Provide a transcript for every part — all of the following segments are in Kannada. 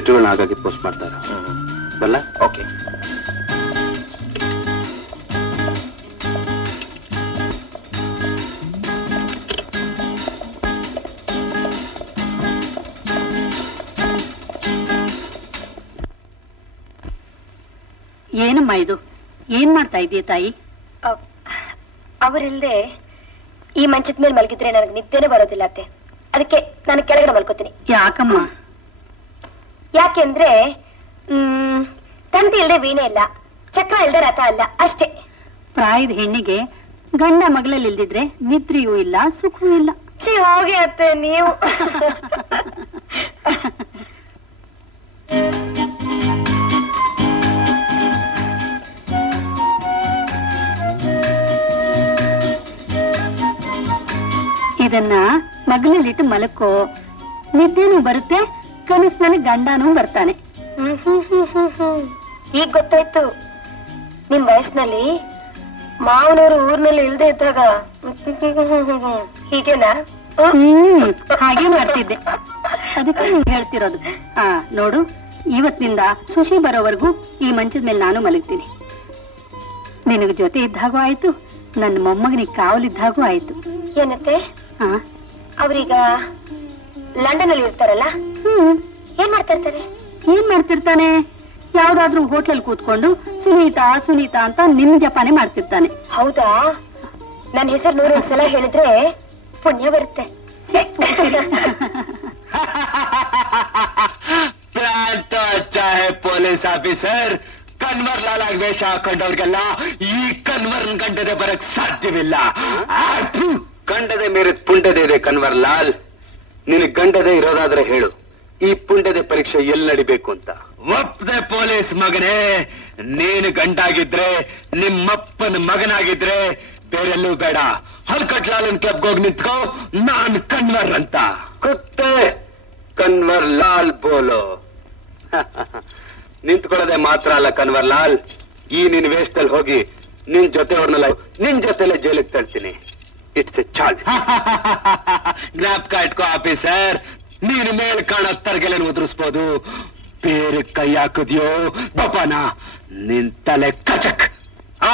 ಲೆಟರ್ಗಳನ್ನ ಆಗಾಗ್ಗೆ ಪೋಸ್ಟ್ ಮಾಡ್ತಾರೆ. ಬಲ್ಲ? ಓಕೆ. ಏನಮ್ಮ ಇದು? ಏನ್ ಮಾಡ್ತಾ ಇದೀಯ ತಾಯಿ? ಅವರಿಲ್ದೆ ಈ ಮಂಚದ ಮೇಲೆ ಮಲಗಿದ್ರೆ ನನಗೆ ನಿದ್ದೆನೇ ಬರೋದಿಲ್ಲ ಅತ್ತೆ. ಅದಕ್ಕೆ ನಾನು ಕೆಳಗಡೆ ಮಲ್ಕೋತೀನಿ. ಯಾಕಮ್ಮ? ಯಾಕೆಂದ್ರೆ ತಂತಿ ಇಲ್ದೆ ವೀಣೆ ಇಲ್ಲ, ಚಕ್ರ ಇಲ್ದೆ ರಥ ಅಲ್ಲ, ಅಷ್ಟೇ. ಪ್ರಾಯದ ಹೆಣ್ಣಿಗೆ ಗಂಡ ಮಗಳಲ್ಲಿ ಇಲ್ದಿದ್ರೆ ನಿದ್ರೆಯೂ ಇಲ್ಲ, ಸುಖವೂ ಇಲ್ಲ. ಹೋಗಿ ಅತ್ತೆ ನೀವು. ಇದನ್ನ ಮಗಳಲ್ಲಿಟ್ಟು ಮಲಕ್ಕೋ, ನಿದ್ದೆನೂ ಬರುತ್ತೆ, ಕನಸಿನಲ್ಲಿ ಗಂಡನೂ ಬರ್ತಾನೆ. ಈಗ ಗೊತ್ತಾಯ್ತು. ನಿಮ್ ವಯಸ್ಸಿನಲ್ಲಿ ಮಾವನವರು ಊರ್ನಲ್ಲಿ ಇಲ್ದೇ ಇದ್ದಾಗ ಹೀಗೇನಾ? ಹಾಗೆ ಮಾಡ್ತಿದ್ದೆ, ಅದಕ್ಕೆ ನೀವ್ ಹೇಳ್ತಿರೋದು. ನೋಡು, ಇವತ್ತಿನಿಂದ ಸುಶಿ ಬರೋವರೆಗೂ ಈ ಮಂಚದ ಮೇಲೆ ನಾನು ಮಲಗ್ತೀನಿ. ನಿನಗ ಜೊತೆ ಇದ್ದಾಗೂ ಆಯ್ತು, ನನ್ನ ಮೊಮ್ಮಗನಿಗೆ ಕಾವಲಿದ್ದಾಗೂ ಆಯ್ತು. ಏನತ್ತೆ? ಅವ್ರೀಗ ಲಂಡನ್ ಅಲ್ಲಿ ಇರ್ತಾರಲ್ಲ, ಏನ್ ಮಾಡ್ತಾ ಇರ್ತಾರೆ? ಏನ್ ಮಾಡ್ತಿರ್ತಾನೆ? ಯಾವ್ದಾದ್ರೂ ಹೋಟ್ಲಲ್ಲಿ ಕೂತ್ಕೊಂಡು ಸುನೀತಾ ಸುನೀತಾ ಅಂತ ನಿಮ್ ಜಪಾನೆ ಮಾಡ್ತಿರ್ತಾನೆ. ಹೌದಾ? ನನ್ನ ಹೆಸರು 100 ಸಲ ಹೇಳಿದ್ರೆ ಪುಣ್ಯ ಬರುತ್ತೆ. ಪೊಲೀಸ್ ಆಫೀಸರ್ ಕನ್ವರ್ ಲಾಲ್ ಆಗಿ ವೇಷ ಹಾಕೊಂಡವ್ರಿಗೆಲ್ಲ ಈ ಕನ್ವರ್ನ್ ಗಂಡದೆ ಬರಕ್ ಸಾಧ್ಯವಿಲ್ಲ. ಗಂಡದೆ ಮೀರಿದ ಪುಂಡದೆ ಇದೆ ಕನ್ವರ್ ಲಾಲ್. ನಿನಗೆ ಗಂಡದೆ ಇರೋದಾದ್ರೆ ಹೇಳು, ಈ ಪುಂಡದೆ ಪರೀಕ್ಷೆ ಎಲ್ಲಿ ನಡಿಬೇಕು ಅಂತ. ಒಪ್ಪದೆ ಪೊಲೀಸ್ ಮಗನೇ, ನೀನು ಗಂಡಾಗಿದ್ರೆ, ನಿಮ್ಮಪ್ಪನ ಮಗನಾಗಿದ್ರೆ ಬೇರೆಲ್ಲೂ ಬೇಡ, ಹಲ್ಕಟ್ ಲಾಲನ್ ಕ್ಲಬ್ಗೆ ಹೋಗಿ ನಿಂತ್ಕೋ, ನಾನ್ ಕನ್ವರ್ ಅಂತ. ಕುತ್ತೆ ಕನ್ವರ್ ಲಾಲ್ ಬೋಲೋ. ನಿಂತ್ಕೊಳ್ಳೋದೆ ಮಾತ್ರ ಅಲ್ಲ ಕನ್ವರ್ ಲಾಲ್, ಈ ನಿನ್ ವೇಷದಲ್ಲಿ ಹೋಗಿ ನಿನ್ ಜೊತೆ ಅವ್ರನ್ನೆಲ್ಲ ನಿನ್ ಜೊತೆಲೆ ಜೈಲಿಗೆ ತಳ್ತೀನಿ. It's A charge. ಜ್ಞಾಪಕ ಇಟ್ಕೋ ಆಫೀಸರ್, ನೀನು ಮೇಲ್ ಕಾಣೋ ತರ್ಗೆಲೆನ್ ಉದುರಿಸ್ಬೋದು, ಬೇರೆ ಕೈ ಹಾಕಿದ್ಯೋ ಬಪಾನ ನಿನ್ ತಲೆ ಕಚಕ್.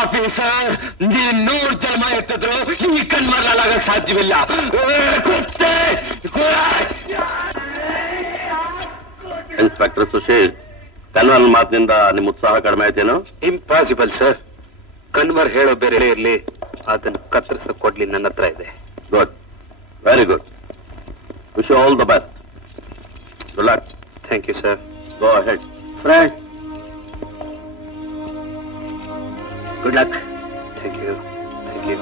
ಆಫೀಸರ್, ನೀನ್ 100 ಜನ್ಮ ಎತ್ತಿದ್ರು ಈ ಕಣ್ಮರ್ಲಾಗ ಸಾಧ್ಯವಿಲ್ಲ. ಇನ್ಸ್ಪೆಕ್ಟರ್ ಸುಶೀಲ್, ಕನ್ವರ್ ಮಾತಿನಿಂದ ನಿಮ್ಮ ಉತ್ಸಾಹ ಕಡಿಮೆ ಆಯ್ತೇನು? Impossible sir. ಕನ್ವರ್ ಹೇಳೋ ಬೇರೆ ಇರ್ಲಿ, ಅದನ್ನು ಕತ್ತರಿಸ ಕೊಡ್ಲಿ ನನ್ನ ಹತ್ರ ಇದೆ. Good, very good. Wish you all the best. Good luck. Thank you sir. Go ahead. Friend, good luck. Thank you. Thank you.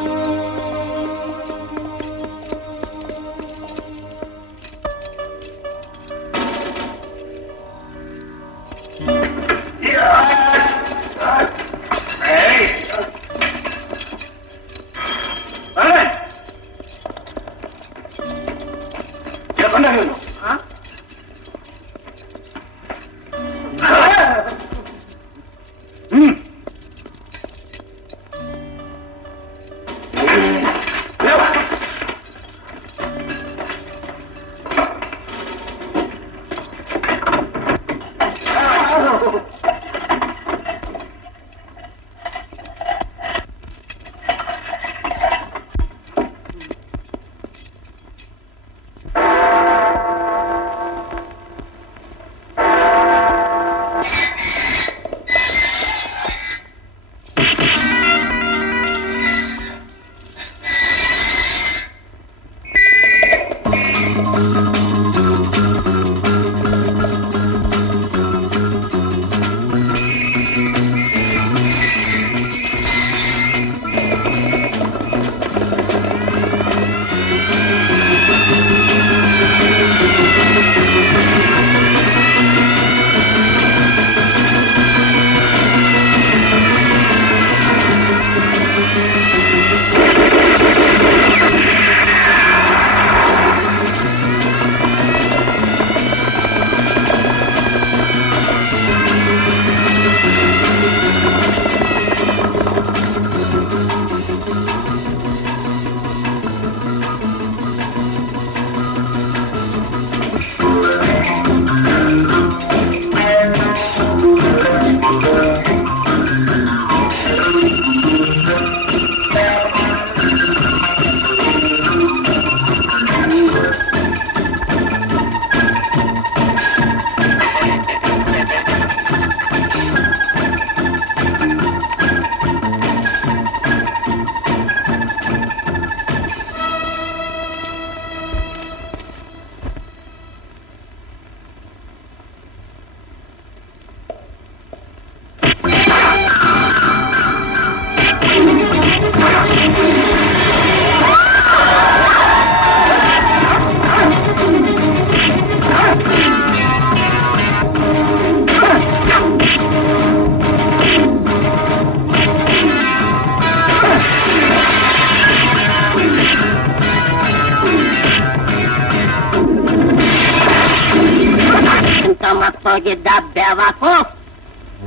ಹೋಗಿದ್ದ ಬೇವಾಕು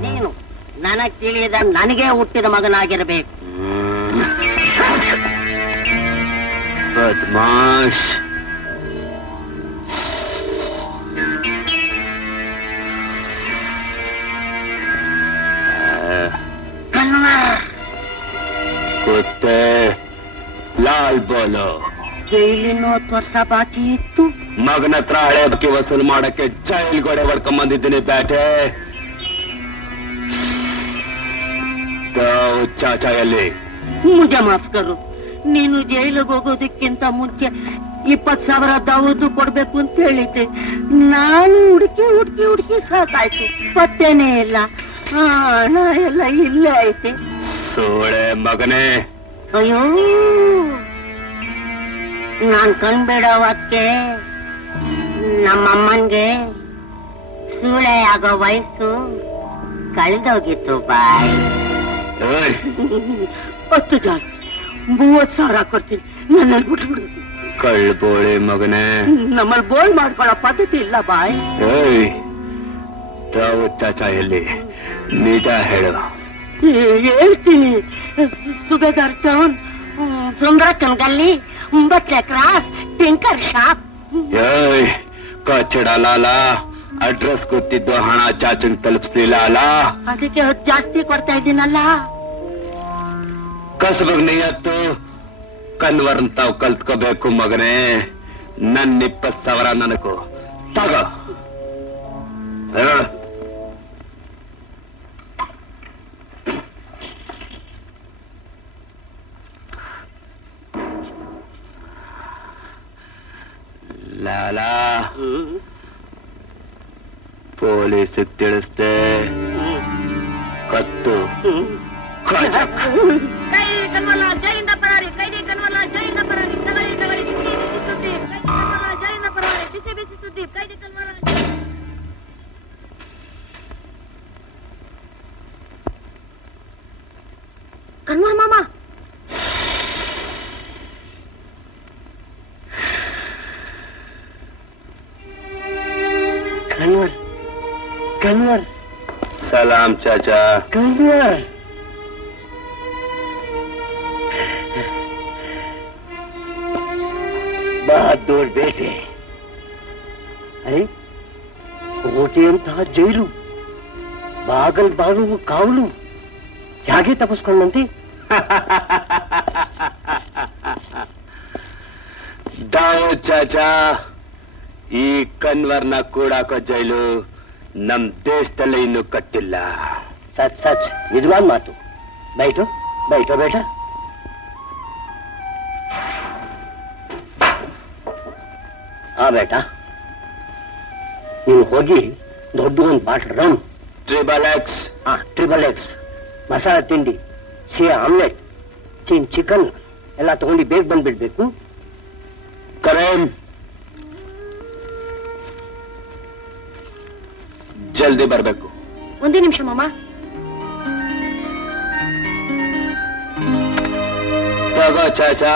ನೀನು ನನಗ್ ತಿಳಿಯದ ನನಗೆ ಹುಟ್ಟಿದ ಮಗನಾಗಿರ್ಬೇಕು. ಬದ್ಮಾಶ್. ಕನ್ವರ್ ಕುತ್ತೆ ಲಾಲ್ ಬೋಲೋ. ಜೈಲಿನ 10 ವರ್ಷ ಬಾಕಿ ಇತ್ತು. ಮಗನ ಹತ್ರ ಹಳೆ ಬಾಕಿ ವಸೂಲು ಮಾಡಕ್ಕೆ ಜೈಲ್ ಗೋಡೆ ಹೊಡ್ಕೊಂಡ್ ಬಂದಿದ್ದೀನಿ ಬೇಟೆ. ಚಾಚಾ ಎಲ್ಲಿ? ಮುಜೆ ಮಾಫ್ ಕರು, ನೀನು ಜೈಲಿಗೆ ಹೋಗೋದಕ್ಕಿಂತ ಮುಂಚೆ 20,000 ದಾವದು ಕೊಡ್ಬೇಕು ಅಂತ ಹೇಳಿದ್ದೆ. ನಾನು ಹುಡುಕಿ ಸಾಕಾಯ್ತು, ಪತ್ತೇನೇ ಇಲ್ಲ. ಹಣ ಎಲ್ಲ ಇಲ್ಲೇ ಐತೆ. ಸೋಳೆ ಮಗನೇ. ಅಯ್ಯೋ, ನಾನ್ ಕಣ್ಬೇಡವಕ್ಕೆ ನಮ್ಮಮ್ಮನ್ಗೆ ಸೂಳೆ ಆಗೋ ವಯಸ್ಸು ಕಳೆದೋಗಿತ್ತು ಬಾಯ್. 10 ಜಾಸ್ತಿ 30,000 ಕೊಡ್ತೀನಿ, ನನ್ನಲ್ಲಿ ಬಿಟ್ಬಿಡು. ಕಳ್ಬೋಳಿ ಮಗನೇ. ನಮ್ಮಲ್ಲಿ ಬೋಳ್ ಮಾಡ್ಕೊಳ್ಳೋ ಪದ್ಧತಿ ಇಲ್ಲ ಬಾಯ್. ತಾವು ಚಾಚಾ ಎಲ್ಲಿ? ನಿಜ ಹೇಳು. ಹೇಳ್ತೀನಿ. ಸುಬೇದಾರ್ ಟೌನ್, ಸುಂದರಕ್ಕನ್ ಗಲ್ಲಿ, ಬಟ್ಲೆ ಕ್ರಾಸ್, ಟಿಂಕರ್ ಶಾಪ್. ಕಚ್ಚಡ ಲಾಲ, ಅಡ್ರೆಸ್ ಗೊತ್ತಿದ್ದು ಹಣ ಚಾಚನ್ ತಲುಪಿಸ್ಲಿಲ್ಲ ಅಲ್ಲ. ಅದಕ್ಕೆ ಜಾಸ್ತಿ ಕೊಡ್ತಾ ಇದ್ದೀನಲ್ಲ. ಕಸಬಗ್ ನಿಯತ್ತು ಕನ್ವರ್ನ್ ತಾವ್ ಕಲ್ತ್ಕೋಬೇಕು ಮಗನೇ. ನನ್ 20,000 ನನಗೂ ತಗೋ. ಲಾಲಾ, ಪೊಲೀಸ್ ತಿಳಿಸ್ದೆ ಕತ್ತು ಕಚಕ್. ಜೈಲಿಂದ ಪರಾರಿ, ಕೈದಿ ಕನ್ವರ್ಲ ಜೈಲಿಂದ ಪರಾರಿ. ತಗಳಿ ಬಿಸಿ ಸುದ್ದಿ. ಜೈಲಿಂದ ಪರಾರಿ, ಬಿಸಿ ಸುದ್ದಿ. ಕೈದಿ ಕನ್ವರ್ಲ. ಕನ್ವರ್ ಮಾಮ. ಕನ್ವರ್. ಸಲಾಂ ಚಾಚಾ. ಕನ್ವರ್. ಬಹದ್ದೂರ್ ಬೇಟೆ. ಅರೆ, ಕೋಟೆಯಂತಹ ಜೈಲು, ಬಾಗಲು ಕಾವಲು, ಹೇಗೆ ತಪ್ಪಿಸ್ಕೊಂಡಂತೆ? ದಾವು ಚಾಚಾ, ಈ ಕನ್ವರ್ನ ಕೂಡಾಕೋ ಜೈಲು ನಮ್ ದೇಶದಲ್ಲೇ ಇನ್ನೂ ಕಟ್ಟಿಲ್ಲ. ಸಚ್ ನಿಜವಾದ ಮಾತು. ಬೈಟೋ ಬೇಟ. ಬೇಟ, ನೀನು ಹೋಗಿ ದೊಡ್ಡ ಒಂದು bottle rum, triple X, masala ತಿಂಡಿ, ಆಮ್ಲೆಟ್, ಚಿಕನ್ ಎಲ್ಲ ತಗೊಂಡು ಬೇಗ ಬಂದ್ಬಿಡ್ಬೇಕು. ಕರೇಮ್, ಜಲ್ದಿ ಬರ್ಬೇಕು. ಒಂದೇ ನಿಮಿಷ ಮಾಮ. ತಗೋ ಚಾಚಾ.